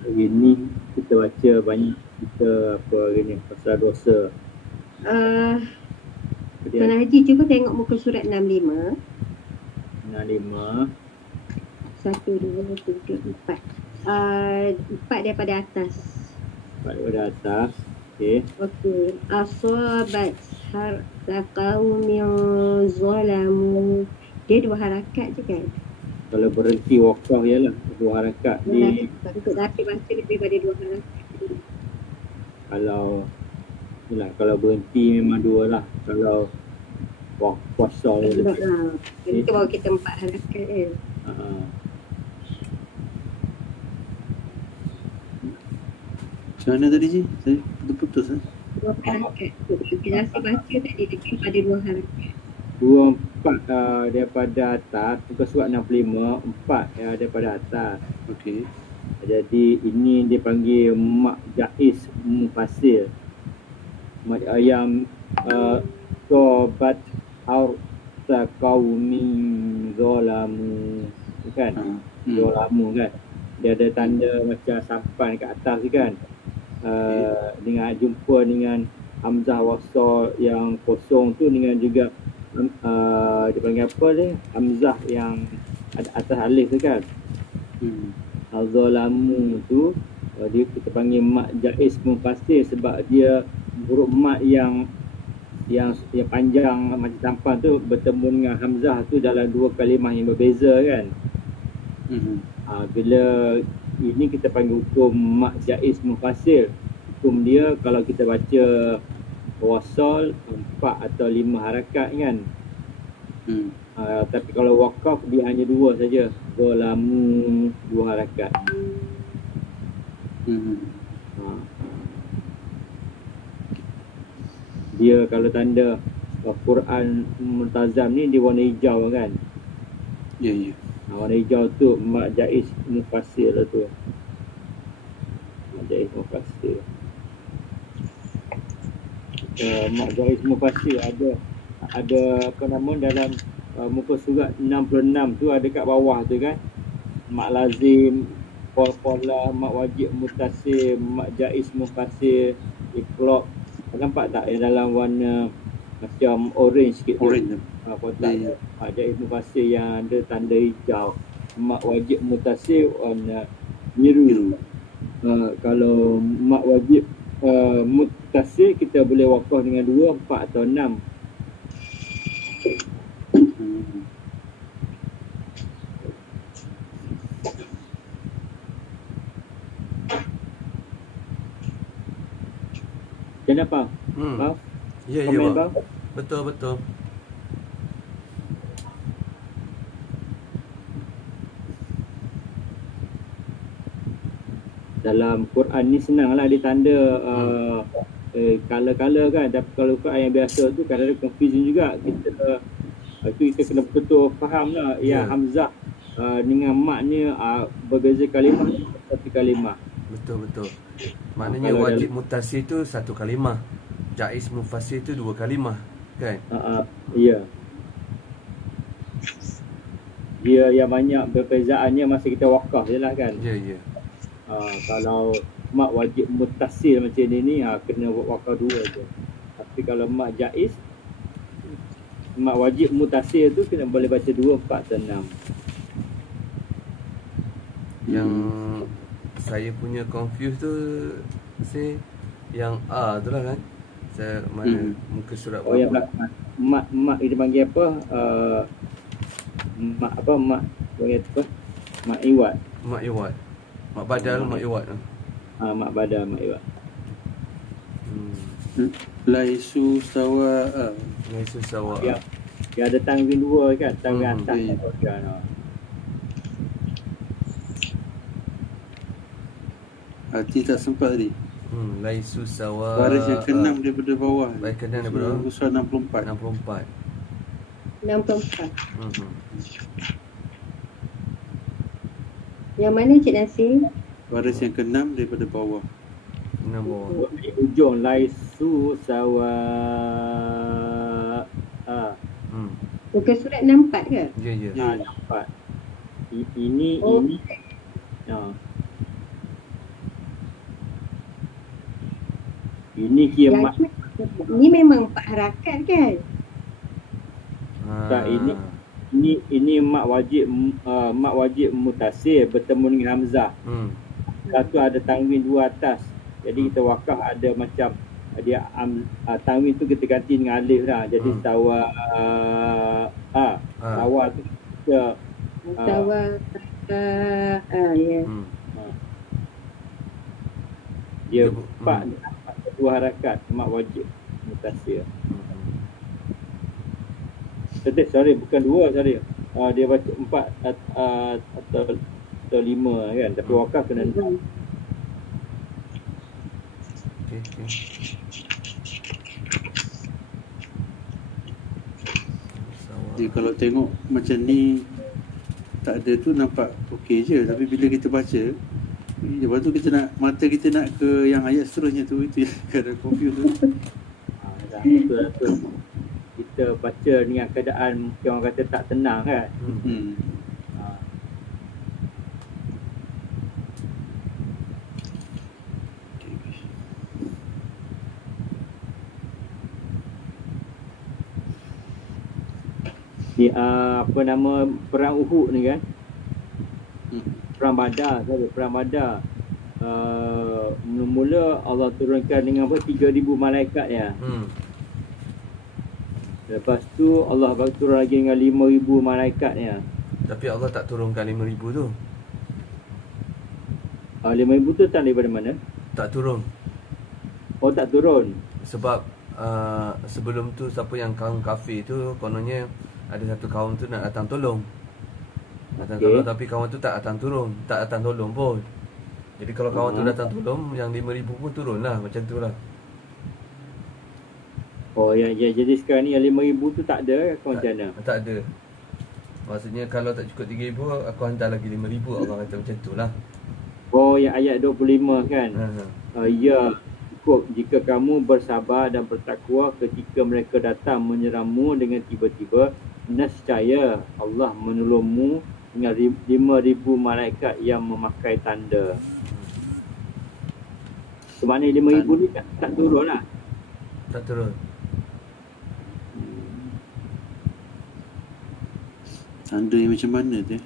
Hari ni kita baca banyak kita apa hari ni pasal dosa. Tuan Haji cuba tengok muka surat 65. 65 1, 2, 3, 4. 4 daripada atas. pada atas. Okey. Okey. Asabat harta qaumin zalamu. Dia 2 harakat je kan? Kalau berhenti wakaf ialah 2 harakat di Untuk dapat baca lebih pada 2 harakat. kalau berhenti memang 2 lah. Kalau puasa dia Sebab lebih. jadi tu baru kita 4 harakat kan? Macam mana tadi Ji? Saya putus-putus 2 harakat. Penjelasan baca tadi lebih pada 2 harakat. 4 daripada atas, muka surat 65, 4 daripada atas. Okey. Jadi ini dipanggil mak jaiz mufassir. Mak ayam sobat harta qaumin zalamu kan? Zalamu kan? Dia ada tanda macam sampan kat atas kan? Dengan jumpa dengan hamzah wasal yang kosong tu, dengan juga dia panggil apa ni? Hamzah yang ada atas alif tu kan? Zalamu tu dia kita panggil mak jaiz mufassir sebab dia huruf mat yang panjang macam tampan tu bertemu dengan hamzah tu dalam 2 kalimah yang berbeza kan. Bila ini kita panggil hukum mak jaiz mufassir. Hukum dia kalau kita baca wasal 4 atau 5 harakat kan. Tapi kalau wakaf dia hanya 2 saja. Zalamu 2 harakat. Dia kalau tanda Quran Multazam ni dia warna hijau kan. Ya, ya. Warna hijau tu mak jaiz mufassir lah tu. Mak jaiz mufassir. Mak jaiz mufassir ada apa nama dalam muka surat 66 tu, ada kat bawah tu kan. Mak lazim, pola, mak wajib mutasir, mak jaiz mufassir, iqlab. Nampak tak yang dalam warna macam orange sikit tu? Orange tu. Kotak mak jaiz mufassir yang ada tanda hijau. Mak wajib mutasir warna biru. Kalau mak wajib mutasir kita boleh wakaf dengan 2, 4 atau 6. Macam apa? Ya, Komen, bang. bang? Betul. Dalam Quran ni senanglah dia tanda color-color kan. Tapi kalau Quran yang biasa tu kadang-kadang confusion juga. Kita kena betul-betul faham lah. Ya, hamzah dengan mak ni berbeza kalimah, satu kalimah. Betul. Maknanya wajib mutasir tu 1 kalimah. Jaiz mufassir tu 2 kalimah kan? Ya. Dia yang banyak perbezaannya masa kita wakaf je lah kan. Ya. Kalau mak wajib mutasir macam ni kena wakaf 2 je. Tapi kalau mak jaiz, mak wajib mutasir tu kena boleh baca 2, 4 dan 6. Yang saya punya confuse tu saya yang A tu lah kan. Saya mana muka surat Oh yang belakang. Mak kita panggil apa? Mak panggil apa? Mak Iwat. Mak Iwat. Mak Badal, Mak Iwat. Mak Badal, Mak Iwat. Laisu sawa. Laisu sawa. Ya. Dia ada tanwin dua kan, tanwin atas ya. kan. Hati tak sempat tadi. Laisu sawa. Baris yang ke-6 daripada bawah. Baris ke-6 daripada bawah. Muka surat 64. 64. Mhm. Yang mana Cik Nasir? Baris yang ke-6 daripada bawah. 6 bawah. Di ujung laisu sawa. Muka surat 64 ke? Ya, ya. Nampak. Ini. Ini kira mak. Ini memang 4 harakat kan? Tak, ini mak wajib mutasir bertemu dengan hamzah. Satu ada tanwin dua atas. Jadi kita wakaf ada macam dia tanwin tu kita ganti dengan alif lah. Jadi sawa sawa tu kita Sawa ya. Dia empat dua harakat mak wajib mutasir. Sorry, bukan dua, sorry. Dia baca 4 atau 5 kan. Tapi wakaf kena 6. Okay. Jadi kalau tengok macam ni tak ada tu nampak okey je, tapi bila kita baca lepas tu mata kita nak ke yang ayat seterusnya tu, itu yang kadang confuse tu. Betul. Kita baca dengan keadaan orang kata tak tenang kan. Ni apa nama perang Uhud ni kan? Perang Badar, mula-mula Allah turunkan dengan apa 3,000 malaikat ya. Lepas tu Allah turun lagi dengan 5,000 malaikat ya. Tapi Allah tak turunkan 5,000 tu. 5,000 tu tak daripada mana? Tak turun. Oh tak turun. Sebab sebelum tu siapa yang kaum kafir tu kononnya ada satu kaum tu nak datang tolong. Tolong, tapi kawan tu tak datang tolong pun. Jadi kalau kawan tu datang tolong, yang 5,000 pun turun lah, macam tu lah. Oh ya, jadi sekarang ni yang 5,000 tu tak ada ke macam mana? Tak ada. Maksudnya kalau tak cukup 3,000, aku hantar lagi 5,000, Allah kata macam tu lah. Oh yang ayat 25 kan? Ya, cukup jika kamu bersabar dan bertakwa ketika mereka datang menyerangmu dengan tiba-tiba, nescaya Allah menolongmu dengan 5,000 malaikat yang memakai tanda. Sebenarnya 5,000 ni tak turun lah. Tak turun. Tanda yang macam mana tu?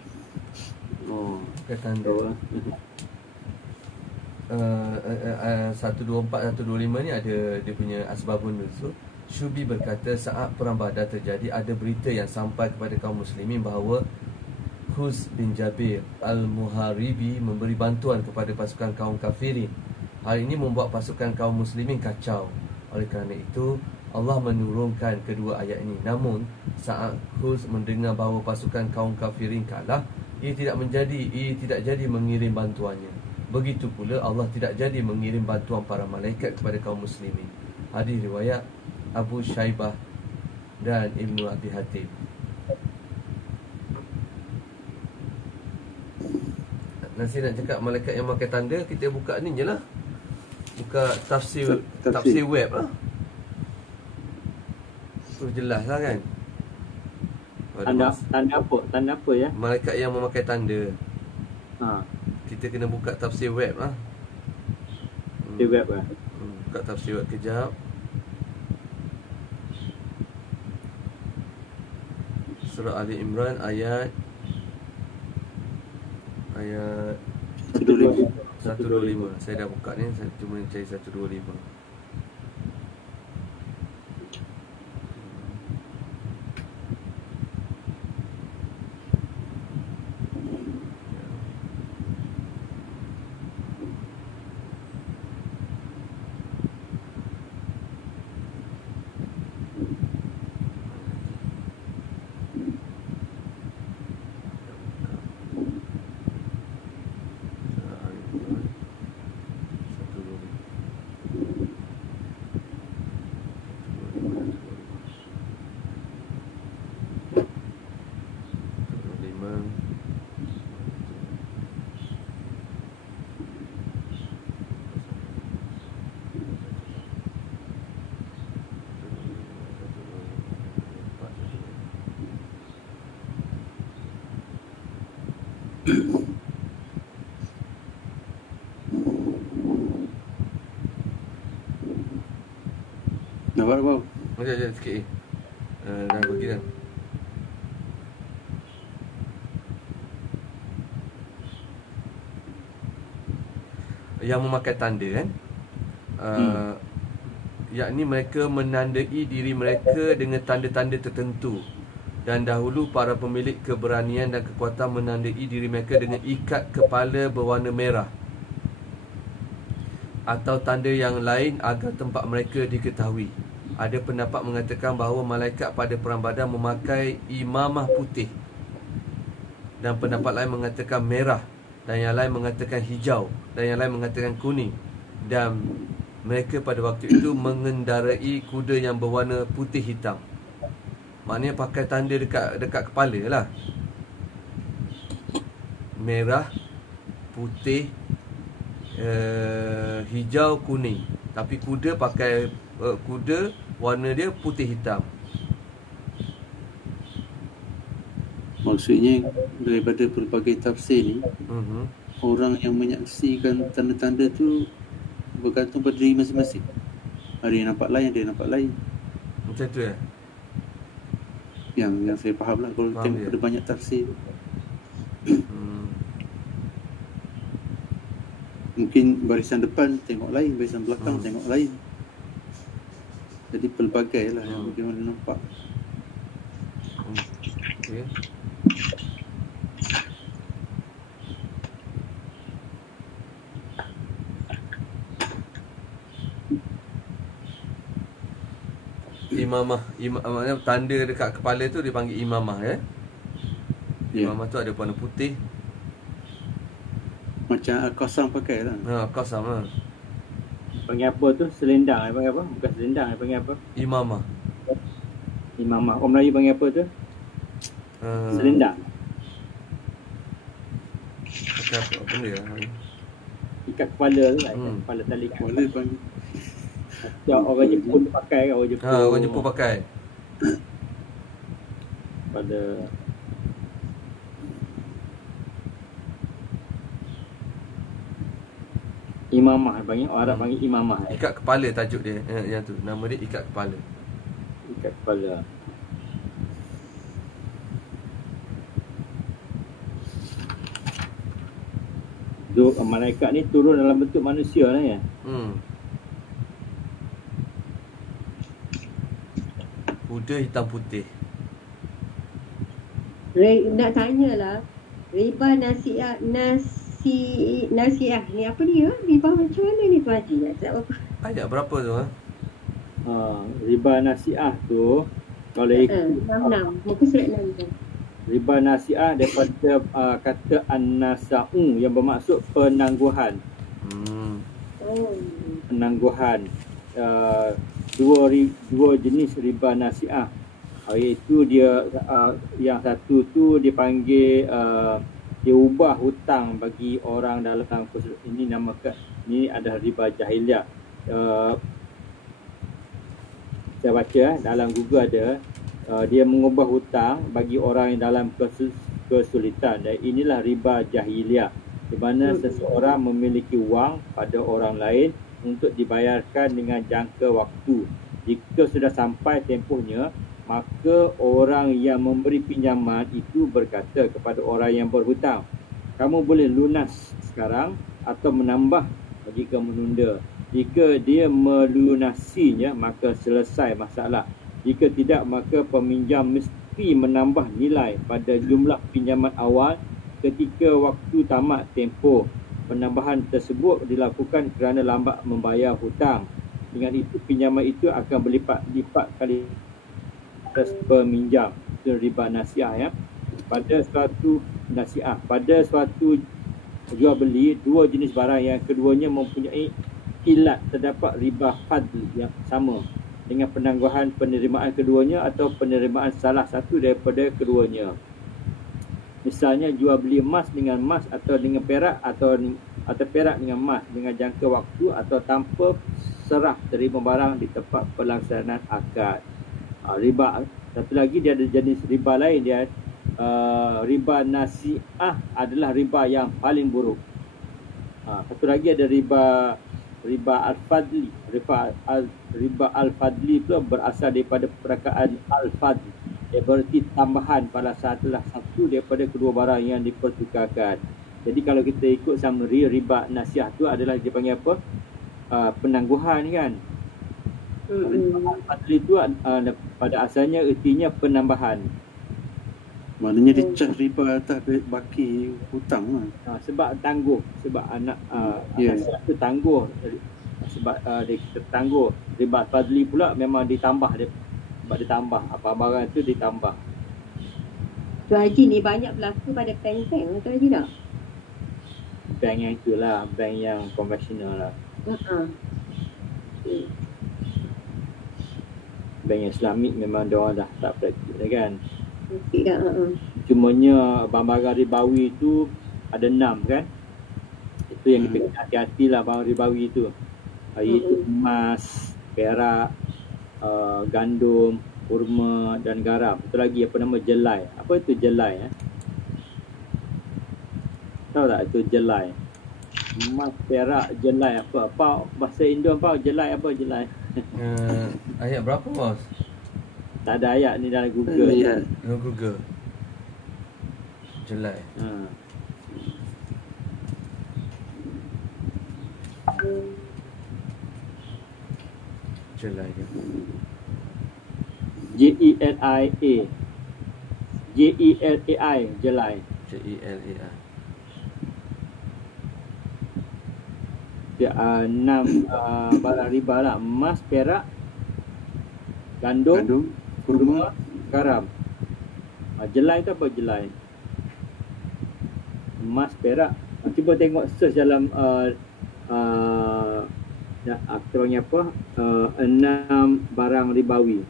Bukan tanda. 124, 125 ni ada dia punya asbabun nuzul. Syubi berkata saat perang Badar terjadi, ada berita yang sampai kepada kaum muslimin bahawa Khuz bin Jabir al-Muharibi memberi bantuan kepada pasukan kaum kafirin. Hal ini membuat pasukan kaum muslimin kacau. Oleh kerana itu Allah menurunkan kedua ayat ini. Namun saat Khuz mendengar bahawa pasukan kaum kafirin kalah, ia tidak jadi mengirim bantuannya. Begitu pula Allah tidak jadi mengirim bantuan para malaikat kepada kaum muslimin. Hadis riwayat Abu Syaibah dan Ibnu Abi Hatim. Nasi nak cakap malaikat yang pakai tanda, kita buka ni je lah. Buka tafsir web lah. Tu jelas lah kan. Tanda apa ya? Malaikat yang memakai tanda. Kita kena buka tafsir web lah. Tafsir web lah. Buka tafsir web kejap. Surah Ali Imran ayat 125. Saya dah buka ni, saya cuma cari 125. Nampak tak, Bau? Sekejap sikit ni. Dah bagi dah. Yang memakai tanda kan, yakni mereka menandai diri mereka dengan tanda-tanda tertentu. Dan dahulu para pemilik keberanian dan kekuatan menandai diri mereka dengan ikat kepala berwarna merah atau tanda yang lain agar tempat mereka diketahui. Ada pendapat mengatakan bahawa malaikat pada Perang Badar memakai imamah putih, dan pendapat lain mengatakan merah, dan yang lain mengatakan hijau, dan yang lain mengatakan kuning. Dan mereka pada waktu itu mengendarai kuda yang berwarna putih hitam. Maknanya pakai tanda dekat kepala lah. Merah, putih, hijau, kuning. Tapi kuda pakai kuda warna dia putih hitam. Maksudnya daripada pelbagai tafsir ni, orang yang menyaksikan tanda-tanda tu bergantung pada diri masing-masing. Ada yang nampak lain, ada yang nampak lain. Macam tu ya? Yang saya faham lah kalau Faham tengok dia. ada banyak tafsir. Mungkin barisan depan tengok lain, barisan belakang tengok lain. Jadi pelbagai lah yang bagaimana nampak. Okay. Imamah, maknanya tanda dekat kepala tu dipanggil imamah ya. Ya. Imamah tu ada warna putih. Macam Al-Qasam pakai lah. Qasam lah. Panggil apa tu? Selendang panggil apa? Bukan selendang panggil apa? Imamah. Imamah. Orang Melayu panggil apa tu? Selendang. Pakai apa benda lah. Ikat kepala tu lah. Ikat kepala tali kat Kuala panggil. kepala. Orang Jepun pakai kan? Orang Jepun. Orang Jepun pakai. Pada imamah panggil. Orang Arab panggil imamah. Ikat kepala tajuk dia. Yang tu. Nama dia ikat kepala. Ikat kepala. So, malaikat ni turun dalam bentuk manusia lah ya. Kuda hitam putih. Nak tanyalah, riba nasiah ni apa dia? Riba macam mana ni Tuan Haji? Tak apa. Ayat berapa tu Riba nasiah tu kalau ikut 66, muka surat 6 tu. riba nasiah daripada kata an-nasa'u yang bermaksud penangguhan. Oh. Penangguhan. Dua jenis riba nasiah. Iaitu dia yang satu tu dipanggil dia ubah hutang bagi orang dalam ini namakan ini adalah riba jahiliah. Saya baca dalam Google ada dia mengubah hutang bagi orang yang dalam kesulitan, dan inilah riba jahiliah, di mana seseorang memiliki wang pada orang lain untuk dibayarkan dengan jangka waktu. Jika sudah sampai tempohnya, maka orang yang memberi pinjaman itu berkata kepada orang yang berhutang, kamu boleh lunas sekarang atau menambah jika menunda. Jika dia melunasinya, maka selesai masalah. Jika tidak, maka peminjam mesti menambah nilai pada jumlah pinjaman awal ketika waktu tamat tempoh. Penambahan tersebut dilakukan kerana lambat membayar hutang. Dengan itu, pinjaman itu akan berlipat-lipat kali atas peminjam. Itu riba nasiah ya. Pada suatu nasiah, pada suatu jual beli dua jenis barang yang keduanya mempunyai ilat, terdapat riba fadl yang sama dengan penangguhan penerimaan keduanya atau penerimaan salah satu daripada keduanya. Misalnya jual beli emas dengan emas atau dengan perak atau perak dengan emas dengan jangka waktu atau tanpa serah terima barang di tempat pelaksanaan akad. Riba satu lagi dia ada jenis riba lain, dia riba nasiah adalah riba yang paling buruk. Satu lagi ada riba al-fadli. Riba al-fadli itu berasal daripada perkataan al-fadli. Dia berarti tambahan pada salah satu daripada kedua barang yang dipertukarkan. Jadi kalau kita ikut summary, riba nasiah tu adalah dia panggil apa? Penangguhan kan. Riba al-fadli tu pada asalnya ertinya penambahan. Maknanya dia cas riba atas baki hutang lah. Sebab tangguh, sebab anak nasihat tu tangguh, sebab dia tertangguh. Riba fadli pula memang ditambah dia, sebab ditambah apa barang tu ditambah. Tu Haji ni banyak berlaku pada bank-bank tu Haji tak? Bank yang itulah, bank yang konvensional lah. Bank yang Islamik memang diorang dah tak praktik dah kan. Cumanya barang-barang ribawi tu ada 6 kan. Itu yang kita kena hati-hati lah barang ribawi tu. Iaitu emas, perak, gandum, kurma dan garam. Satu lagi apa nama jelai. Apa itu jelai? Tahu tak itu jelai? Emas, perak, jelai apa? Apa bahasa Indo apa? Jelai apa jelai? Ayat berapa bos? Tak ada ayat ni dalam Google. Dalam Google. Jelai. Jelai dia. J-E-L-I-A. J-E-L-A-I. Jelai. Jelai. Dia 6 barang riba lah. Emas, perak, gandum, kurma, garam. Jelai tu apa jelai? Emas, perak. Cuba tengok search dalam aktornya apa? 6 barang ribawi.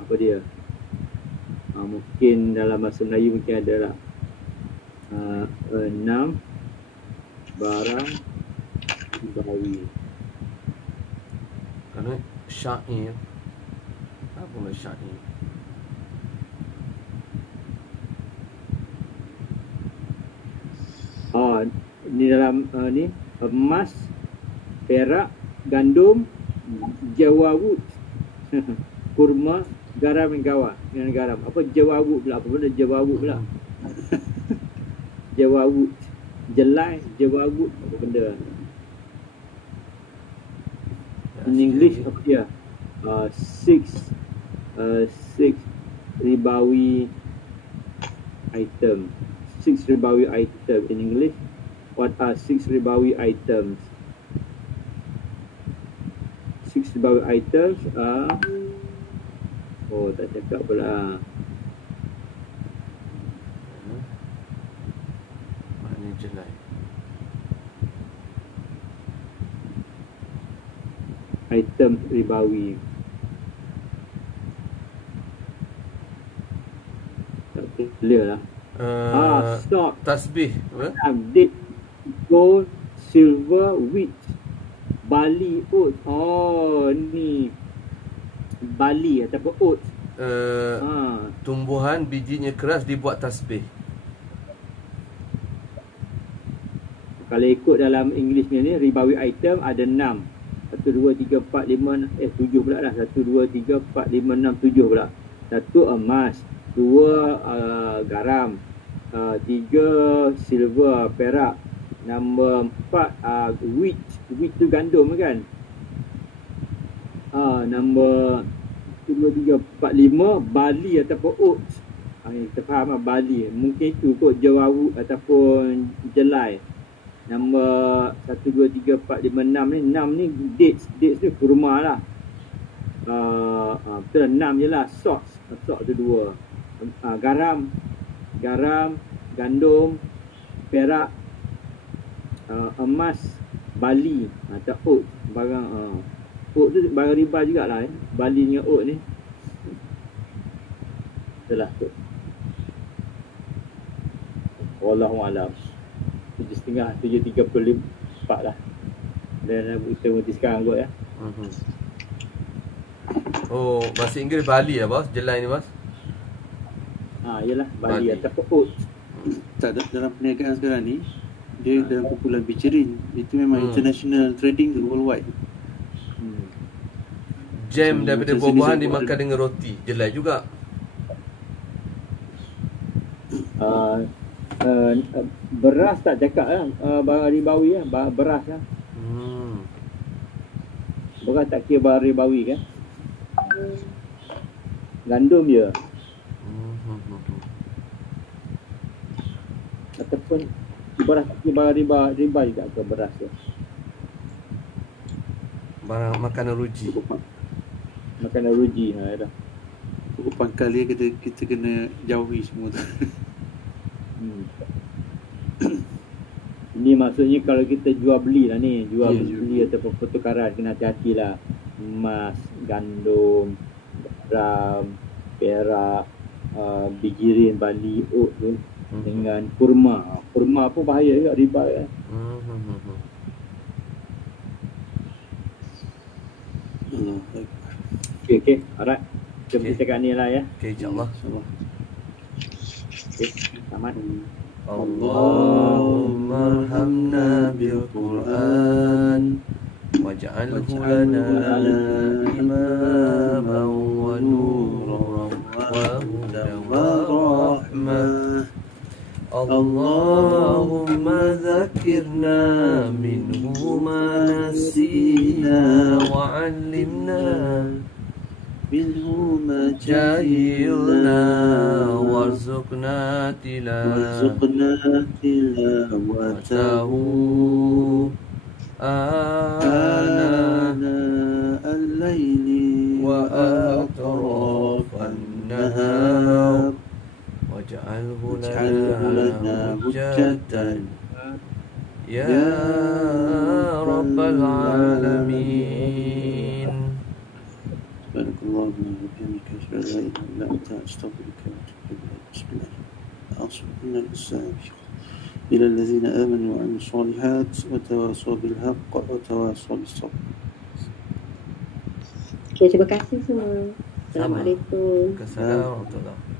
Apa dia? Mungkin dalam bahasa Melayu mungkin ada lah. 6 barang ribawi. Kerana syair. Apa nama syair? Ni dalam ni emas, perak, gandum, jawawut, kurma, garam dan garam. Apa jawawut pula? Apa benda jawawut pula? Jawawut, jelai, jawawut apa benda? In English apa dia? 6 ribawi item. 6 ribawi item in English. What are 6 ribawi items? 6 ribawi items are tak cakap pula. Maknanya jelai. Item ribawi. Tak clear lah. Stock, Tasbih apa? date, gold, silver, wheat, barley, oats. Ni barley ataupun oats. Tumbuhan bijinya keras dibuat tasbih. Kalau ikut dalam Englishnya ni, ribawi item ada 6. 1, 2, 3, 4, 5, 7 pula dah. 1, 2, 3, 4, 5, 6, 7 pula. 1 emas, 2 garam, 3 silver, perak, Nombor 4 wheat. Wheat tu gandum kan. Nombor 1, 2, 3, 4, 5 barley ataupun oats. Kita faham lah barley. Mungkin itu kot jawabu ataupun jelai. Nombor 1, 2, 3, 4, 5, 6 ni. 6 ni dates. Dates ni kurma lah. Betul lah 6 je lah. Salt tu 2. Garam, gandum, perak, emas, barley atau oat. Barang oat tu barang riba jugalah barley dengan oat ni. Itulah tu. Wallahualam. 7.30, 7.34 lah. Dan kita berhenti sekarang kot ya. Oh, bahasa Inggeris barley lah bos, jelai ni bos. Yelah barley ataupun oat. Tak, dalam perniagaan sekarang ni dia dalam kumpulan bicerin. Itu memang international trading tu worldwide. Jam So, daripada macam buah-buahan sini dimakan dengan roti, jelai juga. Beras tak cakap lah, barang ribawi lah, beras lah. Beras tak kira barang ribawi kan. Gandum je. Ataupun beras tak kira barang riba juga ke beras tu. Barang makanan ruji. Makanan ruji dah. Cukup pangkal dia kita kena jauhi semua tu. Ini maksudnya kalau kita jual beli lah ni, beli jual. ataupun pertukaran, kena hati-hati lah. Emas, gandum, garam, perak, bijirin, barley, oat tu dengan kurma. Kurma pun bahaya juga, riba kan. Okey. Alright. Kita beritakan ni lah ya. Okey, insyaAllah. Okey, selamat. Allahumma arhamna bil Qur'an waj'alhu lana imaman wa nuran wa hudan wa rahmah. Allahumma zakirna minhu ma nasina wa 'allimna minhu ma jahilna warzuqna tilawatahu ana al-layli wa atrafan nahar waj'alhu lana hujjatan ya rabbal alamin. سبحانك اللهم وبحمدك أشهد أن لا إله إلا أنت أستغفرك وأتوب إليك. بسم الله أصبحنا السابق إلى الذين آمنوا وعملوا الصالحات وتواصوا بالحق وتواصوا بالصبر. Okay, terima kasih semua. Assalamualaikum. Assalamualaikum warahmatullahi wabarakatuh.